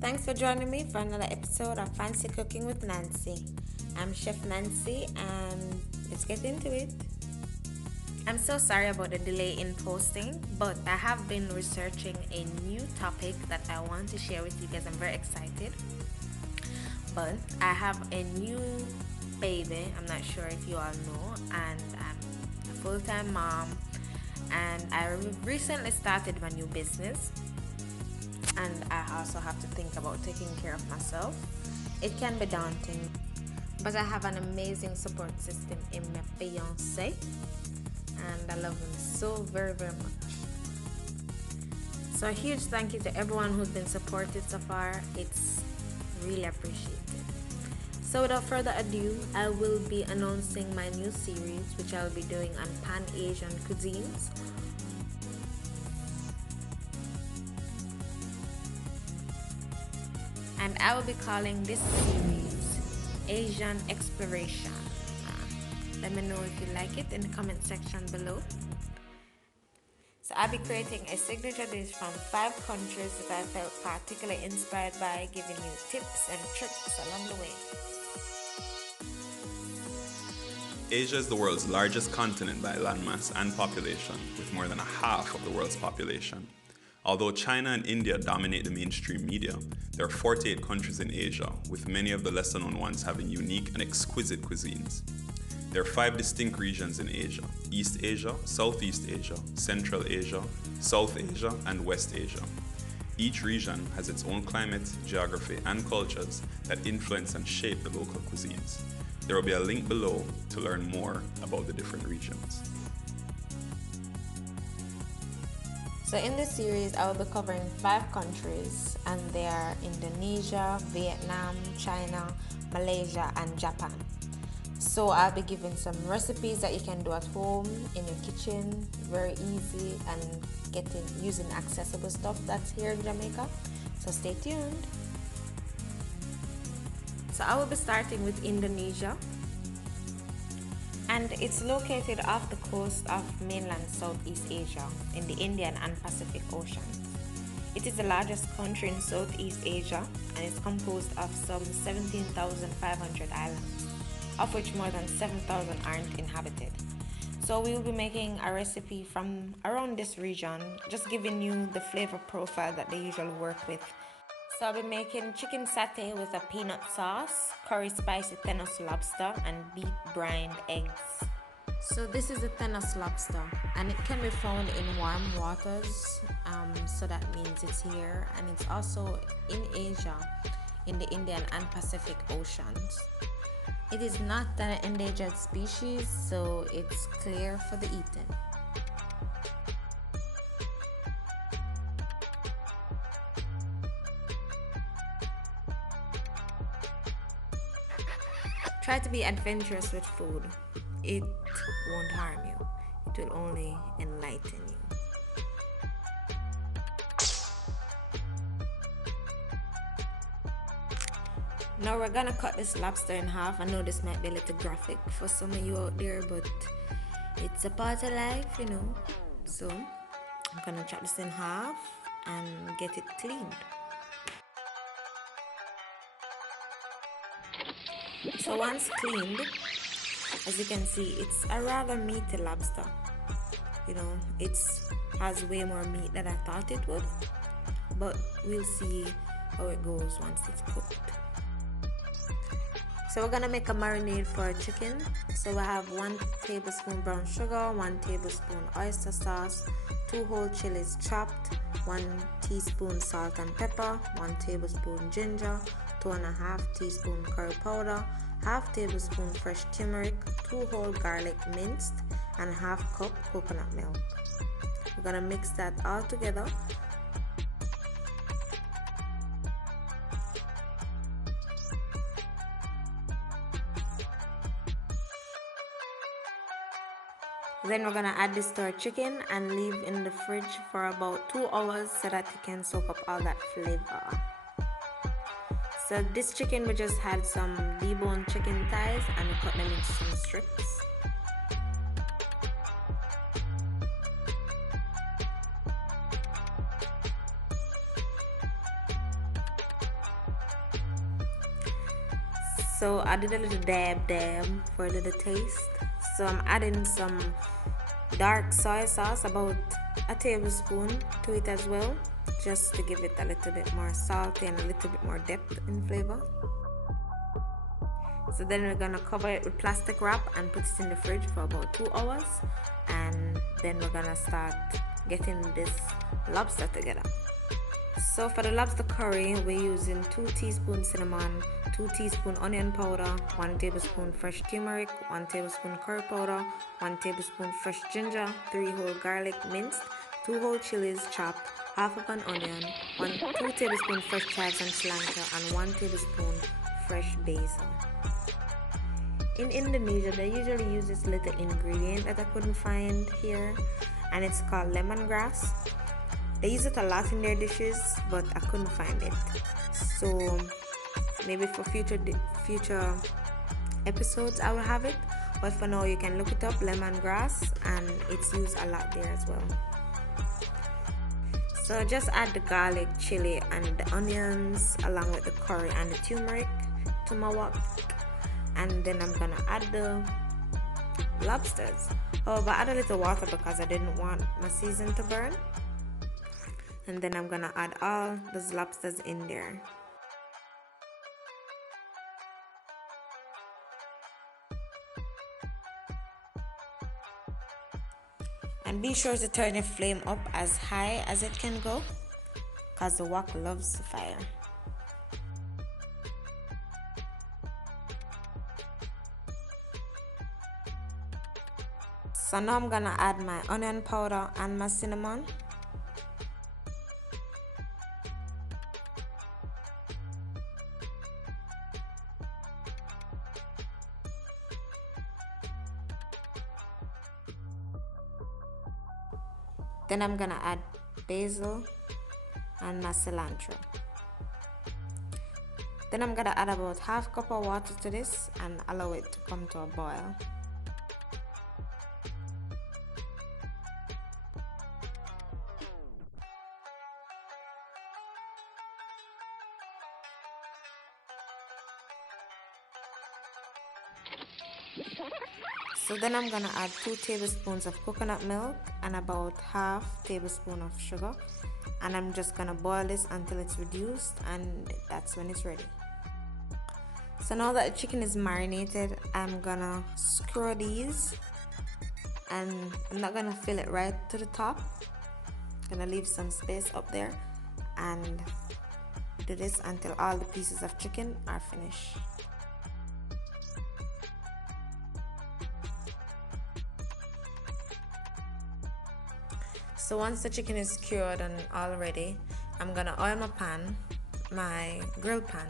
Thanks for joining me for another episode of Fancy Cooking with Nancy. I'm Chef Nancy and let's get into it. I'm so sorry about the delay in posting, but I have been researching a new topic that I want to share with you guys. I'm very excited. But I have a new baby, I'm not sure if you all know, and I'm a full-time mom, and I recently started my new business, and I also have to think about taking care of myself. It can be daunting, but I have an amazing support system in my fiance, and I love him so very, very much. So a huge thank you to everyone who's been supported so far. It's really appreciated. So without further ado, I will be announcing my new series, which I'll be doing on Pan-Asian cuisines. And I will be calling this series Asian Exploration. Let me know if you like it in the comment section below. So I'll be creating a signature dish from 5 countries that I felt particularly inspired by, giving you tips and tricks along the way. Asia is the world's largest continent by landmass and population, with more than a half of the world's population. Although China and India dominate the mainstream media, there are 48 countries in Asia, with many of the lesser known ones having unique and exquisite cuisines. There are 5 distinct regions in Asia: East Asia, Southeast Asia, Central Asia, South Asia, and West Asia. Each region has its own climate, geography, and cultures that influence and shape the local cuisines. There will be a link below to learn more about the different regions. So in this series, I will be covering 5 countries, and they are Indonesia, Vietnam, China, Malaysia, and Japan. So I'll be giving some recipes that you can do at home in your kitchen, very easy, and using accessible stuff that's here in Jamaica. So stay tuned. So I will be starting with Indonesia, and it's located off the coast of mainland Southeast Asia in the Indian and Pacific Oceans. It is the largest country in Southeast Asia, and it's composed of some 17,500 islands, of which more than 7,000 aren't inhabited. So we will be making a recipe from around this region, just giving you the flavor profile that they usually work with. So I'll be making chicken satay with a peanut sauce, curry spicy Thenus lobster, and beef brined eggs. So this is the Thenus lobster, and it can be found in warm waters, so that means it's here, and it's also in Asia, in the Indian and Pacific Oceans. It is not an endangered species, so it's clear for the eating. Try to be adventurous with food. It won't harm you. It will only enlighten you. Now we're gonna cut this lobster in half. I know this might be a little graphic for some of you out there, but it's a part of life, you know. So I'm gonna chop this in half and get it cleaned. So once cleaned, as you can see, it's a rather meaty lobster. You know, it has way more meat than I thought it would, but we'll see how it goes once it's cooked. So we're gonna make a marinade for our chicken. So we have 1 tablespoon brown sugar, 1 tablespoon oyster sauce, 2 whole chilies chopped, 1 teaspoon salt and pepper, 1 tablespoon ginger, 2.5 teaspoon curry powder, half tablespoon fresh turmeric, 2 whole garlic minced, and half cup coconut milk. We're gonna mix that all together. Then we're gonna add this to our chicken and leave in the fridge for about 2 hours so that it can soak up all that flavor. So this chicken, we just had some deboned chicken thighs and we cut them into some strips. So I did a little dab for a little taste. So I'm adding some dark soy sauce, about a tablespoon to it as well, just to give it a little bit more salty and a little bit more depth in flavor. So then we're gonna cover it with plastic wrap and put it in the fridge for about 2 hours, and then we're gonna start getting this lobster together. So for the lobster curry, we're using 2 teaspoons cinnamon, 2 teaspoons onion powder, 1 tablespoon fresh turmeric, 1 tablespoon curry powder, 1 tablespoon fresh ginger, 3 whole garlic minced, 2 whole chilies chopped, half of an onion, 2 tablespoons fresh chives and cilantro, and 1 tablespoon fresh basil. In Indonesia, they usually use this little ingredient that I couldn't find here, and it's called lemongrass. They use it a lot in their dishes, but I couldn't find it. So maybe for future episodes I will have it. But for now, you can look it up, lemongrass, and it's used a lot there as well. So just add the garlic, chili, and the onions along with the curry and the turmeric to my wok, and then I'm gonna add the lobsters. However, I add a little water because I didn't want my season to burn. And then I'm gonna add all those lobsters in there. And be sure to turn the flame up as high as it can go, because the wok loves the fire. So now I'm gonna add my onion powder and my cinnamon. Then I'm gonna add basil and my cilantro. Then I'm gonna add about half cup of water to this and allow it to come to a boil. So then I'm gonna add 2 tablespoons of coconut milk and about half tablespoon of sugar, and I'm just gonna boil this until it's reduced, and that's when it's ready. So now that the chicken is marinated, I'm gonna skewer these, and I'm not gonna fill it right to the top. I'm gonna leave some space up there and do this until all the pieces of chicken are finished. So once the chicken is cured and all ready, I'm gonna oil my grill pan,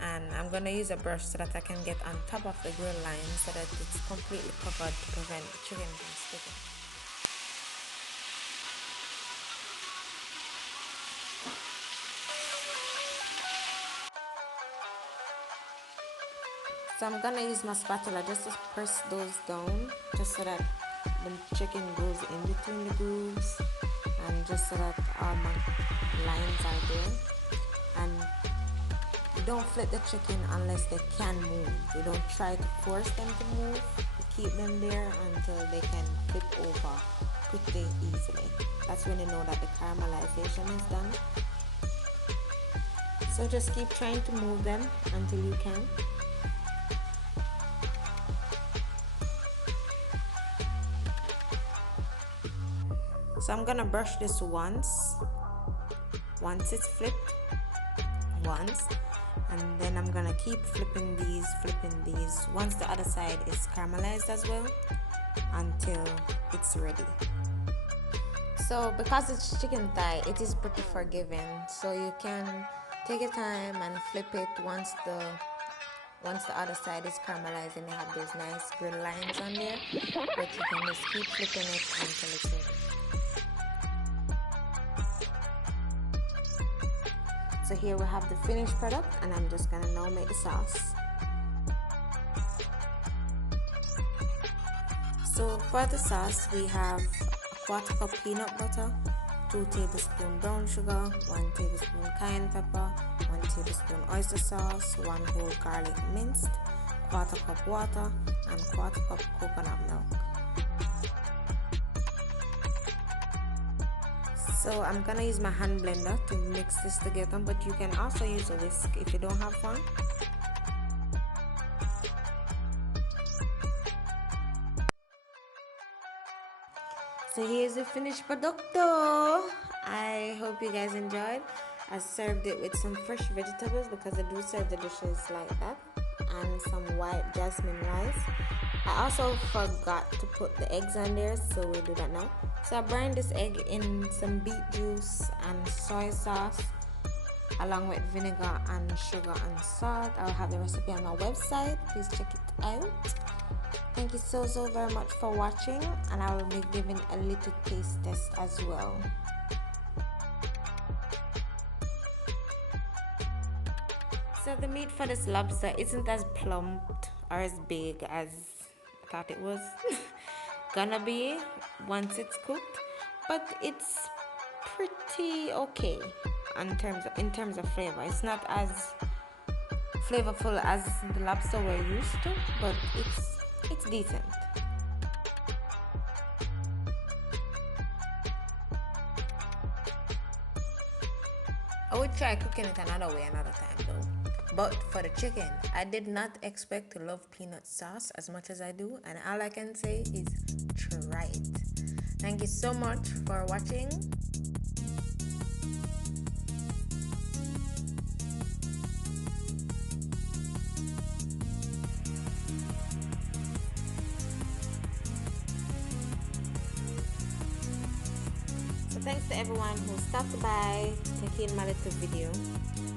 and I'm gonna use a brush so that I can get on top of the grill line so that it's completely covered to prevent the chicken from sticking. So I'm gonna use my spatula just to press those down, just so that the chicken goes in between the grooves, and just so that all my lines are there. And you don't flip the chicken unless they can move. You don't try to force them to move. You keep them there until they can flip over pretty easily. That's when you know that the caramelization is done. So just keep trying to move them until you can. So I'm gonna brush this once it's flipped once, and then I'm gonna keep flipping these once the other side is caramelized as well until it's ready. So because it's chicken thigh, it is pretty forgiving, so you can take your time and flip it once the other side is caramelized and you have those nice grill lines on there, but you can just keep flipping it until it's ready. So here we have the finished product, and I'm just gonna now make the sauce. So for the sauce, we have a 1/4 cup peanut butter, 2 tablespoons brown sugar, 1 tablespoon cayenne pepper, 1 tablespoon oyster sauce, 1 whole garlic minced, quarter cup water, and quarter cup coconut milk. So I'm gonna use my hand blender to mix this together, but you can also use a whisk if you don't have one. So here's the finished producto. I hope you guys enjoyed. I served it with some fresh vegetables because I do serve the dishes like that, and some white jasmine rice. I also forgot to put the eggs on there, so we'll do that now. So I burned this egg in some beet juice and soy sauce, along with vinegar and sugar and salt. I'll have the recipe on my website. Please check it out. Thank you so very much for watching, and I will be giving a little taste test as well. So the meat for this lobster isn't as plump or as big as I thought it was gonna be once it's cooked, but it's pretty okay in terms of flavor. It's not as flavorful as the lobster we're used to, but it's decent. I would try cooking it another way another time though. But for the chicken, I did not expect to love peanut sauce as much as I do, and all I can say is try it. Thank you so much for watching. So thanks to everyone who stopped by to take in my little video.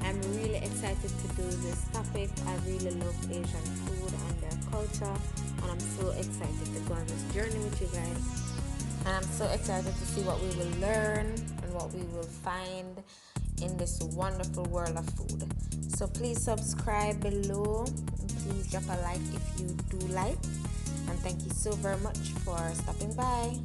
I'm really excited to do this topic. I really love Asian food and their culture, and I'm so excited to go on this journey with you guys. And I'm so excited to see what we will learn and what we will find in this wonderful world of food. So please subscribe below, and please drop a like if you do like. And thank you so very much for stopping by.